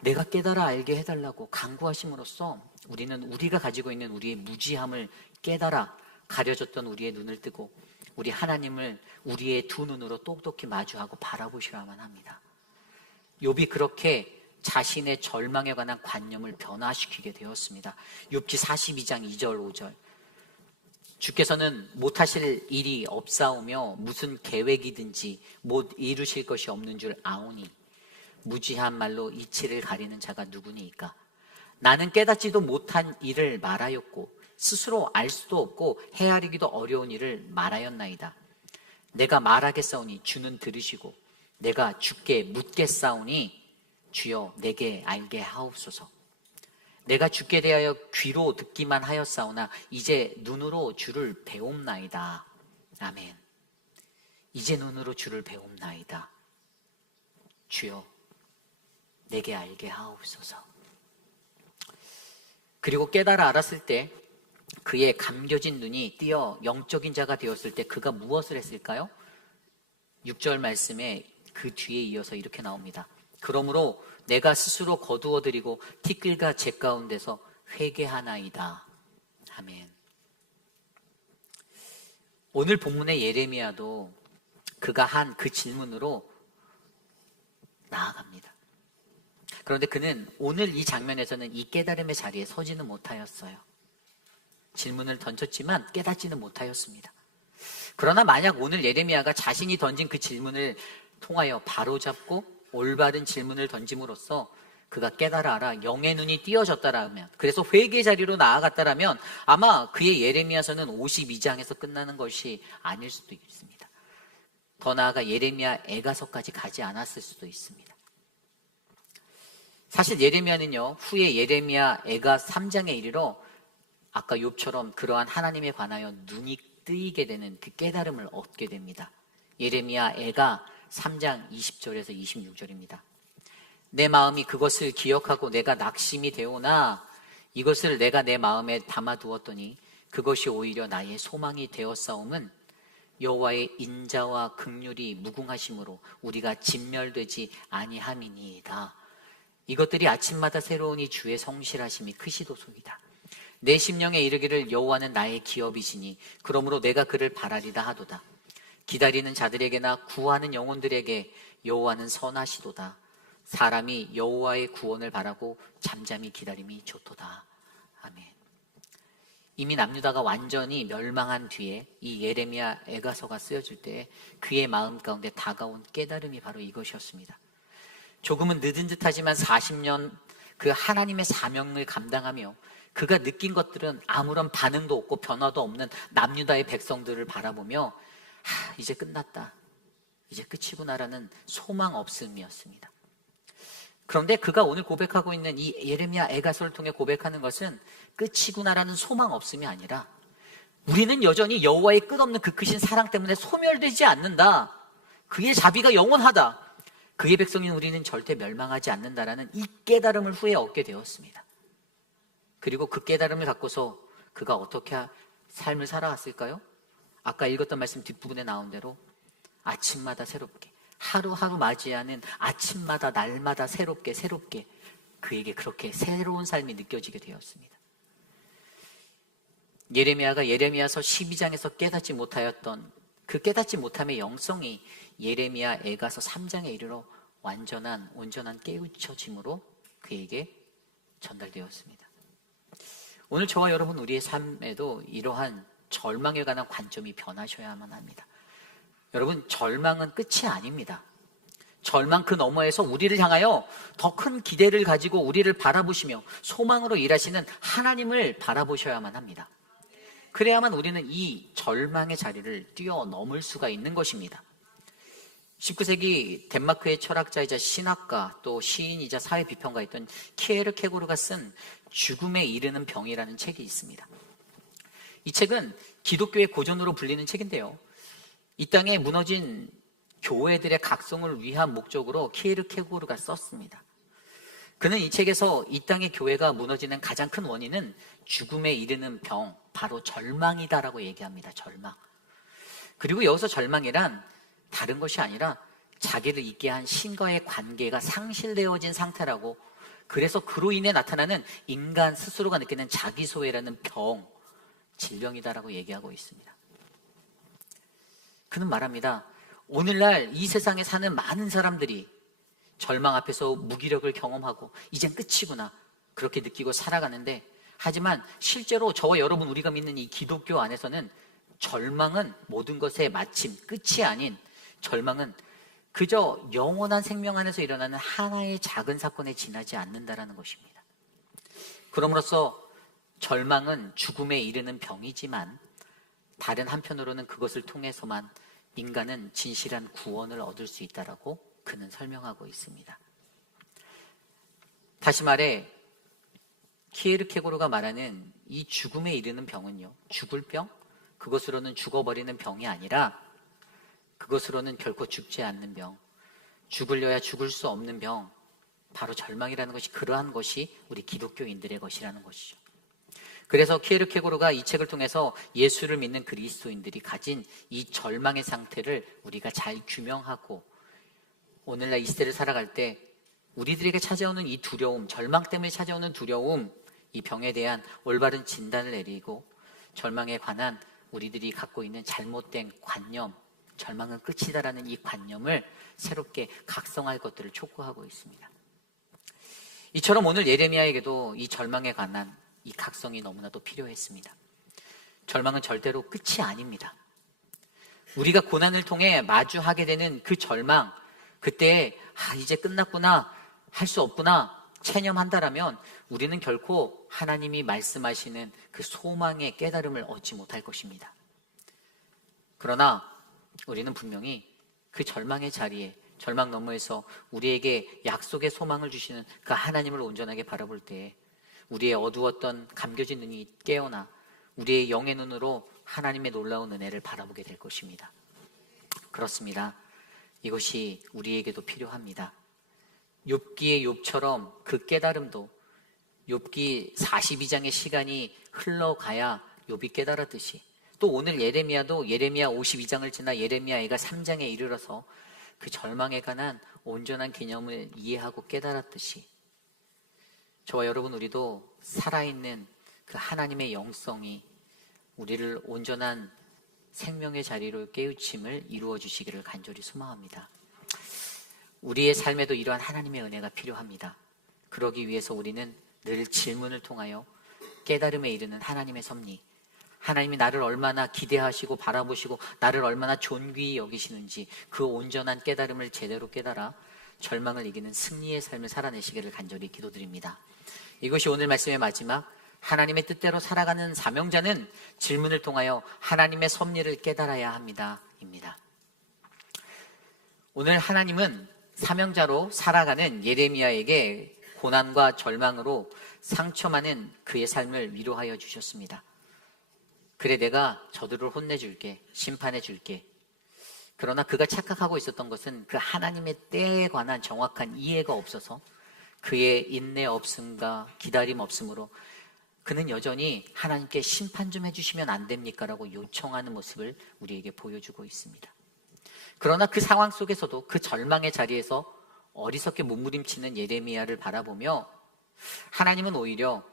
내가 깨달아 알게 해달라고 간구하심으로써 우리는 우리가 가지고 있는 우리의 무지함을 깨달아 가려졌던 우리의 눈을 뜨고 우리 하나님을 우리의 두 눈으로 똑똑히 마주하고 바라보셔야만 합니다. 욥이 그렇게 자신의 절망에 관한 관념을 변화시키게 되었습니다. 욥기 42장 2절 5절 주께서는 못하실 일이 없사오며 무슨 계획이든지 못 이루실 것이 없는 줄 아오니 무지한 말로 이치를 가리는 자가 누구니이까. 나는 깨닫지도 못한 일을 말하였고 스스로 알 수도 없고 헤아리기도 어려운 일을 말하였나이다. 내가 말하겠사오니 주는 들으시고 내가 주께 묻겠사오니 주여 내게 알게 하옵소서. 내가 주께 대하여 귀로 듣기만 하였사오나 이제 눈으로 주를 배움나이다. 아멘. 이제 눈으로 주를 배움나이다. 주여 내게 알게 하옵소서. 그리고 깨달아 알았을 때 그의 감겨진 눈이 띄어 영적인 자가 되었을 때 그가 무엇을 했을까요? 6절 말씀에 그 뒤에 이어서 이렇게 나옵니다. 그러므로 내가 스스로 거두어드리고 티끌과 재 가운데서 회개하나이다. 아멘. 오늘 본문의 예레미야도 그가 한 그 질문으로 나아갑니다. 그런데 그는 오늘 이 장면에서는 이 깨달음의 자리에 서지는 못하였어요. 질문을 던졌지만 깨닫지는 못하였습니다. 그러나 만약 오늘 예레미야가 자신이 던진 그 질문을 통하여 바로잡고 올바른 질문을 던짐으로써 그가 깨달아 알아 영의 눈이 띄어졌다라면, 그래서 회개 자리로 나아갔다라면 아마 그의 예레미야서는 52장에서 끝나는 것이 아닐 수도 있습니다. 더 나아가 예레미야 애가서까지 가지 않았을 수도 있습니다. 사실 예레미야는요, 후에 예레미야 애가 3장에 이르러 아까 욥처럼 그러한 하나님에 관하여 눈이 뜨이게 되는 그 깨달음을 얻게 됩니다. 예레미야 애가 3장 20절에서 26절입니다. 내 마음이 그것을 기억하고 내가 낙심이 되오나 이것을 내가 내 마음에 담아두었더니 그것이 오히려 나의 소망이 되었사옴은 여호와의 인자와 긍휼이 무궁하심으로 우리가 진멸되지 아니함이니이다. 이것들이 아침마다 새로우니 주의 성실하심이 크시도소이다. 내 심령에 이르기를 여호와는 나의 기업이시니 그러므로 내가 그를 바라리다 하도다. 기다리는 자들에게나 구하는 영혼들에게 여호와는 선하시도다. 사람이 여호와의 구원을 바라고 잠잠히 기다림이 좋도다. 아멘. 이미 남유다가 완전히 멸망한 뒤에 이 예레미야 애가서가 쓰여질 때 그의 마음 가운데 다가온 깨달음이 바로 이것이었습니다. 조금은 늦은 듯하지만 40년 그 하나님의 사명을 감당하며 그가 느낀 것들은 아무런 반응도 없고 변화도 없는 남유다의 백성들을 바라보며 이제 끝났다, 이제 끝이구나라는 소망 없음이었습니다. 그런데 그가 오늘 고백하고 있는 이 예레미야 애가서를 통해 고백하는 것은 끝이구나라는 소망 없음이 아니라 우리는 여전히 여호와의 끝없는 그 크신 사랑 때문에 소멸되지 않는다, 그의 자비가 영원하다, 그의 백성인 우리는 절대 멸망하지 않는다라는 이 깨달음을 후에 얻게 되었습니다. 그리고 그 깨달음을 갖고서 그가 어떻게 삶을 살아왔을까요? 아까 읽었던 말씀 뒷부분에 나온 대로 아침마다 새롭게, 하루하루 맞이하는 아침마다 날마다 새롭게 그에게 그렇게 새로운 삶이 느껴지게 되었습니다. 예레미야가 예레미야서 12장에서 깨닫지 못하였던 그 깨닫지 못함의 영성이 예레미야 애가서 3장에 이르러 온전한 깨우쳐짐으로 그에게 전달되었습니다. 오늘 저와 여러분 우리의 삶에도 이러한 절망에 관한 관점이 변하셔야만 합니다. 여러분, 절망은 끝이 아닙니다. 절망 그 너머에서 우리를 향하여 더 큰 기대를 가지고 우리를 바라보시며 소망으로 일하시는 하나님을 바라보셔야만 합니다. 그래야만 우리는 이 절망의 자리를 뛰어넘을 수가 있는 것입니다. 19세기 덴마크의 철학자이자 신학가 또 시인이자 사회 비평가였던 키에르케고르가 쓴 죽음에 이르는 병이라는 책이 있습니다. 이 책은 기독교의 고전으로 불리는 책인데요. 이 땅에 무너진 교회들의 각성을 위한 목적으로 키에르케고르가 썼습니다. 그는 이 책에서 이 땅의 교회가 무너지는 가장 큰 원인은 죽음에 이르는 병, 바로 절망이다라고 얘기합니다. 절망. 그리고 여기서 절망이란 다른 것이 아니라 자기를 있게 한 신과의 관계가 상실되어진 상태라고, 그래서 그로 인해 나타나는 인간 스스로가 느끼는 자기소외라는 병, 질병이다라고 얘기하고 있습니다. 그는 말합니다. 오늘날 이 세상에 사는 많은 사람들이 절망 앞에서 무기력을 경험하고 이젠 끝이구나 그렇게 느끼고 살아가는데, 하지만 실제로 저와 여러분 우리가 믿는 이 기독교 안에서는 절망은 모든 것의 마침, 끝이 아닌, 절망은 그저 영원한 생명 안에서 일어나는 하나의 작은 사건에 지나지 않는다라는 것입니다. 그럼으로써 절망은 죽음에 이르는 병이지만 다른 한편으로는 그것을 통해서만 인간은 진실한 구원을 얻을 수 있다라고 그는 설명하고 있습니다. 다시 말해 키에르케고르가 말하는 이 죽음에 이르는 병은요, 죽을 병? 그것으로는 죽어버리는 병이 아니라 그것으로는 결코 죽지 않는 병, 죽으려야 죽을 수 없는 병, 바로 절망이라는 것이, 그러한 것이 우리 기독교인들의 것이라는 것이죠. 그래서 키에르케고르가 이 책을 통해서 예수를 믿는 그리스도인들이 가진 이 절망의 상태를 우리가 잘 규명하고 오늘날 이 시대를 살아갈 때 우리들에게 찾아오는 이 두려움, 절망 때문에 찾아오는 두려움, 이 병에 대한 올바른 진단을 내리고 절망에 관한 우리들이 갖고 있는 잘못된 관념, 절망은 끝이다라는 이 관념을 새롭게 각성할 것들을 촉구하고 있습니다. 이처럼 오늘 예레미야에게도 이 절망에 관한 이 각성이 너무나도 필요했습니다. 절망은 절대로 끝이 아닙니다. 우리가 고난을 통해 마주하게 되는 그 절망, 그때 이제 끝났구나, 할 수 없구나 체념한다라면 우리는 결코 하나님이 말씀하시는 그 소망의 깨달음을 얻지 못할 것입니다. 그러나 우리는 분명히 그 절망의 자리에, 절망 너머에서 우리에게 약속의 소망을 주시는 그 하나님을 온전하게 바라볼 때에 우리의 어두웠던 감겨진 눈이 깨어나 우리의 영의 눈으로 하나님의 놀라운 은혜를 바라보게 될 것입니다. 그렇습니다. 이것이 우리에게도 필요합니다. 욥기의 욥처럼 그 깨달음도 욥기 42장의 시간이 흘러가야 욥이 깨달았듯이, 또 오늘 예레미야도 예레미야 52장을 지나 예레미야가 3장에 이르러서 그 절망에 관한 온전한 개념을 이해하고 깨달았듯이 저와 여러분 우리도 살아있는 그 하나님의 영성이 우리를 온전한 생명의 자리로 깨우침을 이루어 주시기를 간절히 소망합니다. 우리의 삶에도 이러한 하나님의 은혜가 필요합니다. 그러기 위해서 우리는 늘 질문을 통하여 깨달음에 이르는 하나님의 섭리, 하나님이 나를 얼마나 기대하시고 바라보시고 나를 얼마나 존귀히 여기시는지 그 온전한 깨달음을 제대로 깨달아 절망을 이기는 승리의 삶을 살아내시기를 간절히 기도드립니다. 이것이 오늘 말씀의 마지막, 하나님의 뜻대로 살아가는 사명자는 질문을 통하여 하나님의 섭리를 깨달아야 합니다. 입니다. 오늘 하나님은 사명자로 살아가는 예레미야에게 고난과 절망으로 상처 많은 그의 삶을 위로하여 주셨습니다. 그래, 내가 저들을 혼내줄게, 심판해줄게. 그러나 그가 착각하고 있었던 것은 그 하나님의 때에 관한 정확한 이해가 없어서 그의 인내 없음과 기다림 없음으로 그는 여전히 하나님께 심판 좀 해주시면 안 됩니까? 라고 요청하는 모습을 우리에게 보여주고 있습니다. 그러나 그 상황 속에서도 그 절망의 자리에서 어리석게 몸부림치는 예레미야를 바라보며 하나님은 오히려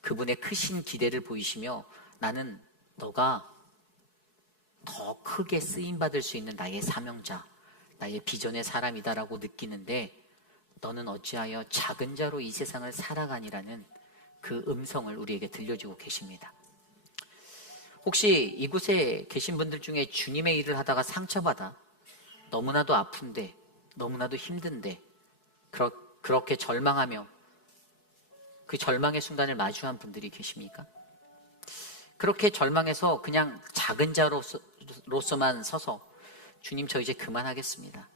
그분의 크신 기대를 보이시며 나는 너가 더 크게 쓰임받을 수 있는 나의 사명자, 나의 비전의 사람이다라고 느끼는데 너는 어찌하여 작은 자로 이 세상을 살아가니라는 그 음성을 우리에게 들려주고 계십니다. 혹시 이곳에 계신 분들 중에 주님의 일을 하다가 상처받아 너무나도 아픈데 너무나도 힘든데 그렇게 절망하며 그 절망의 순간을 마주한 분들이 계십니까? 그렇게 절망해서 그냥 작은 자로서만 서서 주님 저 이제 그만하겠습니다,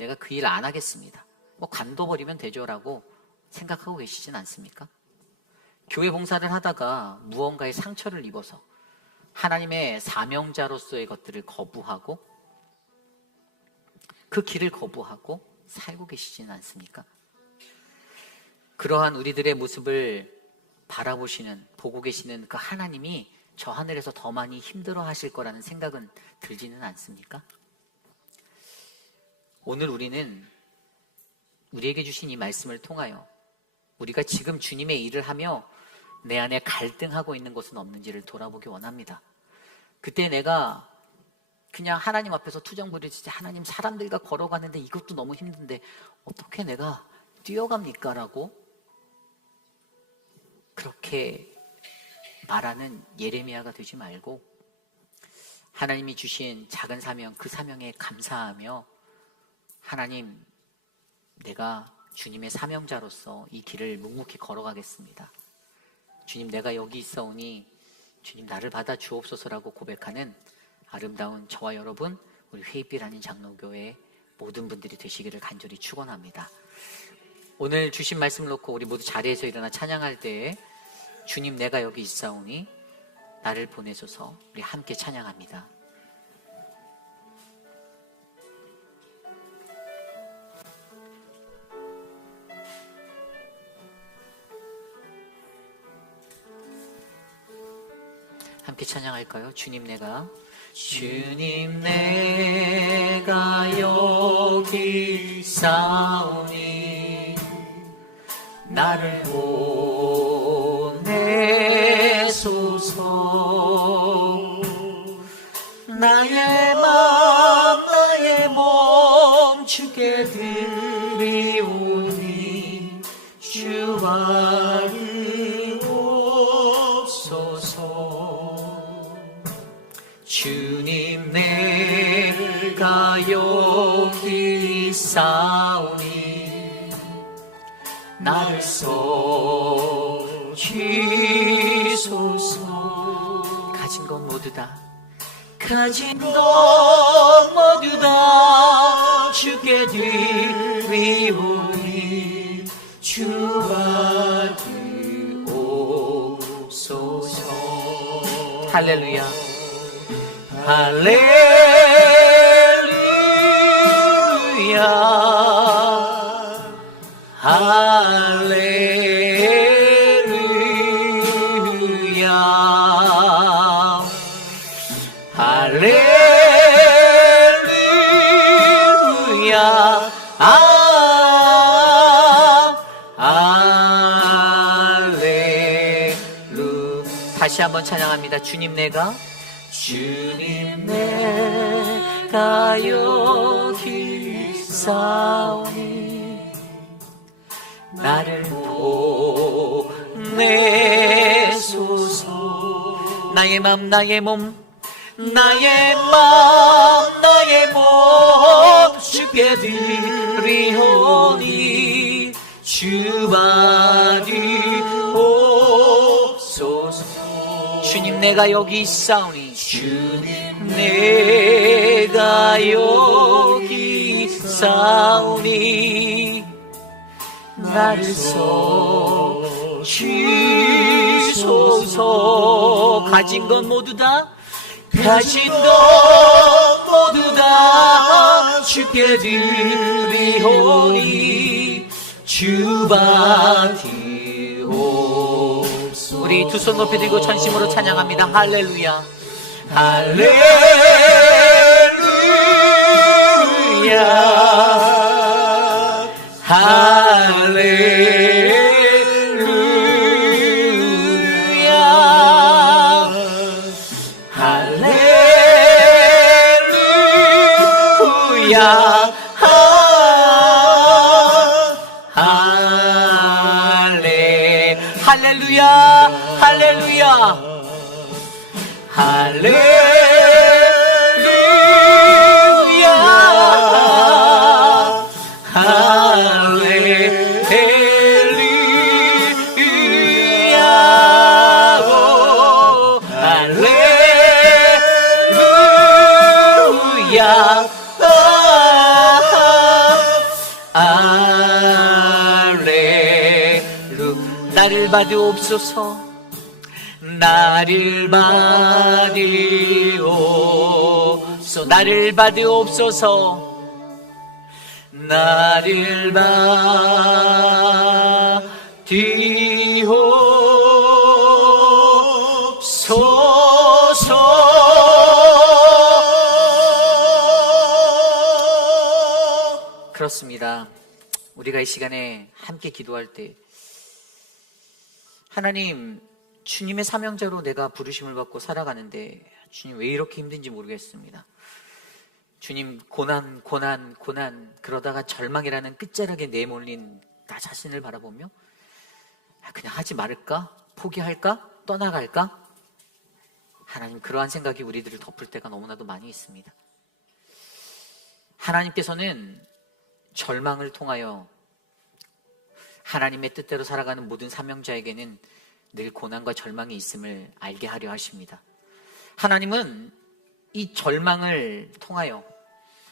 내가 그 일 안 하겠습니다. 뭐 관둬버리면 되죠라고 생각하고 계시진 않습니까? 교회 봉사를 하다가 무언가의 상처를 입어서 하나님의 사명자로서의 것들을 거부하고 그 길을 거부하고 살고 계시지는 않습니까? 그러한 우리들의 모습을 바라보시는, 보고 계시는 그 하나님이 저 하늘에서 더 많이 힘들어 하실 거라는 생각은 들지는 않습니까? 오늘 우리는 우리에게 주신 이 말씀을 통하여 우리가 지금 주님의 일을 하며 내 안에 갈등하고 있는 것은 없는지를 돌아보기 원합니다. 그때 내가 그냥 하나님 앞에서 투정 부리듯이 하나님, 사람들과 걸어가는데 이것도 너무 힘든데 어떻게 내가 뛰어갑니까? 라고 그렇게 말하는 예레미야가 되지 말고 하나님이 주신 작은 사명, 그 사명에 감사하며 하나님, 내가 주님의 사명자로서 이 길을 묵묵히 걸어가겠습니다. 주님, 내가 여기 있사오니 주님 나를 받아 주옵소서라고 고백하는 아름다운 저와 여러분, 우리 회입빛 한인 장로교회 모든 분들이 되시기를 간절히 축원합니다. 오늘 주신 말씀을 놓고 우리 모두 자리에서 일어나 찬양할 때에 주님, 내가 여기 있사오니 나를 보내소서, 우리 함께 찬양합니다. 함께 찬양할까요? 주님, 내가 여기 있사오니 나를 보내소서. 나의 맘 나의 몸 주께 드리오니 주와 주님, 내가 여기 있사오니 나를 써주소서. 가진 것 모두 다 주께 드리오니 주와 주옵소서. 할렐루야, 할렐루야, 할렐루야, 할렐루야, 할렐루. 다시 한번 찬양합니다. 주님, 내가 여기 있사오니 나를 보내소서. 나의 맘 나의 몸 주께 드리오니 주와 주옵소서. 주님, 내가 여기 있사오니 주님, 내가 여기 있사오니 나를 써주소서. 가진 것 모두 다 주께 드리오니 주와 주옵소서. 우리 두 손 높이 들고 전심으로 찬양합니다. 할렐루야, 할렐루야, 할렐루야, 할렐루야, 할렐루야, 할렐루야, 할렐루야, 할렐루야, 나를 받으옵소서. 나를 받으옵소서. 나를 받으옵소서. 나를 받으옵소서. 그렇습니다. 우리가 이 시간에 함께 기도할 때 하나님, 주님의 사명자로 내가 부르심을 받고 살아가는데 주님 왜 이렇게 힘든지 모르겠습니다. 주님, 고난 그러다가 절망이라는 끝자락에 내몰린 나 자신을 바라보며 그냥 하지 말을까? 포기할까? 떠나갈까? 하나님, 그러한 생각이 우리들을 덮을 때가 너무나도 많이 있습니다. 하나님께서는 절망을 통하여 하나님의 뜻대로 살아가는 모든 사명자에게는 늘 고난과 절망이 있음을 알게 하려 하십니다. 하나님은 이 절망을 통하여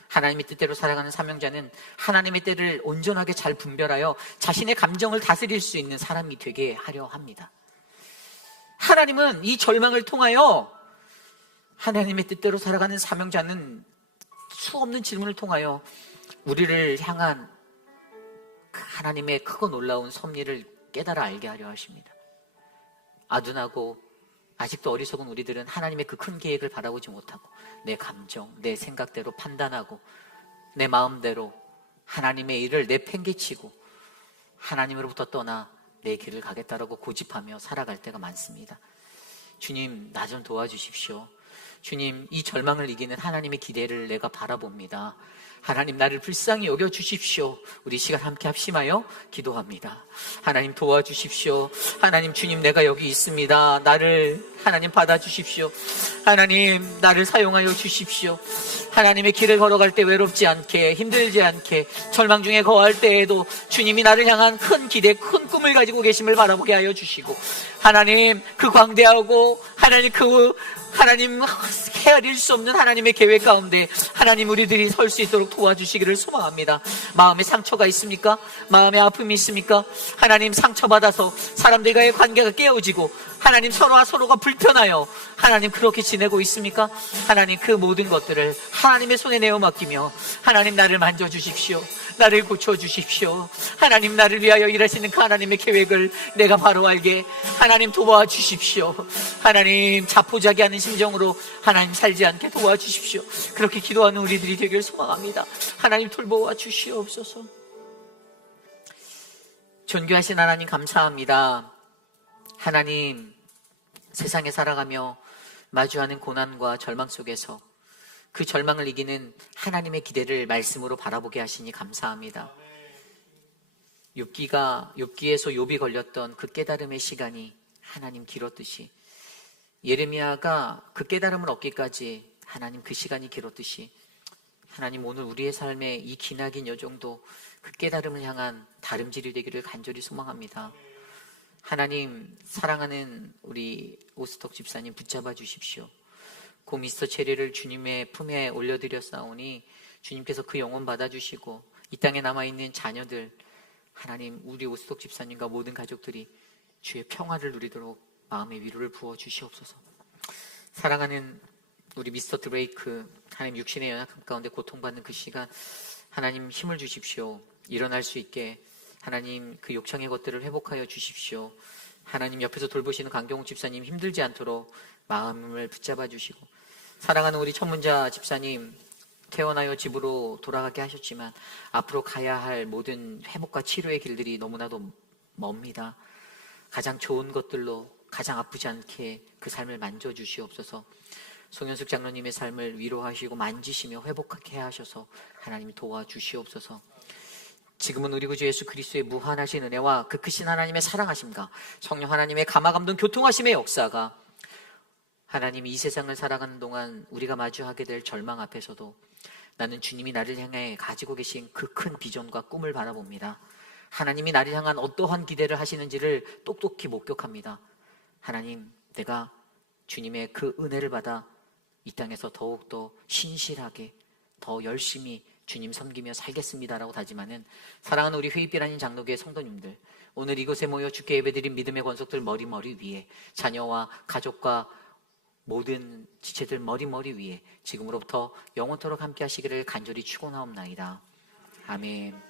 하나님의 뜻대로 살아가는 사명자는 하나님의 때를 온전하게 잘 분별하여 자신의 감정을 다스릴 수 있는 사람이 되게 하려 합니다. 하나님은 이 절망을 통하여 하나님의 뜻대로 살아가는 사명자는 수없는 질문을 통하여 우리를 향한 하나님의 크고 놀라운 섭리를 깨달아 알게 하려 하십니다. 아둔하고 아직도 어리석은 우리들은 하나님의 그 큰 계획을 바라보지 못하고 내 감정, 내 생각대로 판단하고 내 마음대로 하나님의 일을 내팽개치고 하나님으로부터 떠나 내 길을 가겠다라고 고집하며 살아갈 때가 많습니다. 주님, 나 좀 도와주십시오. 주님, 이 절망을 이기는 하나님의 기대를 내가 바라봅니다. 하나님, 나를 불쌍히 여겨주십시오. 우리 시간 함께 합심하여 기도합니다. 하나님, 도와주십시오. 하나님, 주님, 내가 여기 있습니다. 나를 하나님 받아주십시오. 하나님, 나를 사용하여 주십시오. 하나님의 길을 걸어갈 때 외롭지 않게, 힘들지 않게, 절망 중에 거할 때에도 주님이 나를 향한 큰 기대, 큰 꿈을 가지고 계심을 바라보게 하여 주시고, 하나님, 그 광대하고 하나님 헤아릴 수 없는 하나님의 계획 가운데 하나님, 우리들이 설 수 있도록 도와주시기를 소망합니다. 마음에 상처가 있습니까? 마음에 아픔이 있습니까? 하나님, 상처받아서 사람들과의 관계가 깨어지고 하나님, 서로와 서로가 불편하여 하나님 그렇게 지내고 있습니까? 하나님, 그 모든 것들을 하나님의 손에 내어 맡기며 하나님, 나를 만져주십시오. 나를 고쳐주십시오. 하나님, 나를 위하여 일하시는 그 하나님의 계획을 내가 바로 알게 하나님 도와주십시오. 하나님, 자포자기하는 심정으로 하나님 살지 않게 도와주십시오. 그렇게 기도하는 우리들이 되길 소망합니다. 하나님, 돌보아 주시옵소서. 존귀하신 하나님, 감사합니다. 하나님, 세상에 살아가며 마주하는 고난과 절망 속에서 그 절망을 이기는 하나님의 기대를 말씀으로 바라보게 하시니 감사합니다. 욥기에서 욥이 걸렸던 그 깨달음의 시간이 하나님 길었듯이, 예레미야가 그 깨달음을 얻기까지 하나님 그 시간이 길었듯이, 하나님, 오늘 우리의 삶의 이 기나긴 여정도 그 깨달음을 향한 다름질이 되기를 간절히 소망합니다. 하나님, 사랑하는 우리 오스톡 집사님 붙잡아 주십시오. 고 미스터 체리를 주님의 품에 올려드렸사오니 주님께서 그 영혼 받아주시고 이 땅에 남아있는 자녀들, 하나님, 우리 오스톡 집사님과 모든 가족들이 주의 평화를 누리도록 마음의 위로를 부어 주시옵소서. 사랑하는 우리 미스터 드레이크, 하나님, 육신의 연약함 가운데 고통받는 그 시간, 하나님, 힘을 주십시오. 일어날 수 있게 하나님, 그 욕창의 것들을 회복하여 주십시오. 하나님, 옆에서 돌보시는 강경욱 집사님 힘들지 않도록 마음을 붙잡아 주시고, 사랑하는 우리 천문자 집사님, 태어나여 집으로 돌아가게 하셨지만 앞으로 가야 할 모든 회복과 치료의 길들이 너무나도 멉니다. 가장 좋은 것들로 가장 아프지 않게 그 삶을 만져주시옵소서. 송현숙 장로님의 삶을 위로하시고 만지시며 회복하게 하셔서 하나님 도와주시옵소서. 지금은 우리 구주 예수 그리스도의 무한하신 은혜와 그 크신 하나님의 사랑하심과 성령 하나님의 감화감동 교통하심의 역사가 하나님, 이 세상을 살아가는 동안 우리가 마주하게 될 절망 앞에서도 나는 주님이 나를 향해 가지고 계신 그 큰 비전과 꿈을 바라봅니다. 하나님이 나를 향한 어떠한 기대를 하시는지를 똑똑히 목격합니다. 하나님, 내가 주님의 그 은혜를 받아 이 땅에서 더욱더 신실하게, 더 열심히 주님 섬기며 살겠습니다라고 다짐하는 사랑하는 우리 휘입비라는 장로교회 성도님들, 오늘 이곳에 모여 주께 예배드린 믿음의 권속들 머리 위에, 자녀와 가족과 모든 지체들 머리 위에 지금으로부터 영원토록 함께 하시기를 간절히 축원하옵나이다. 아멘.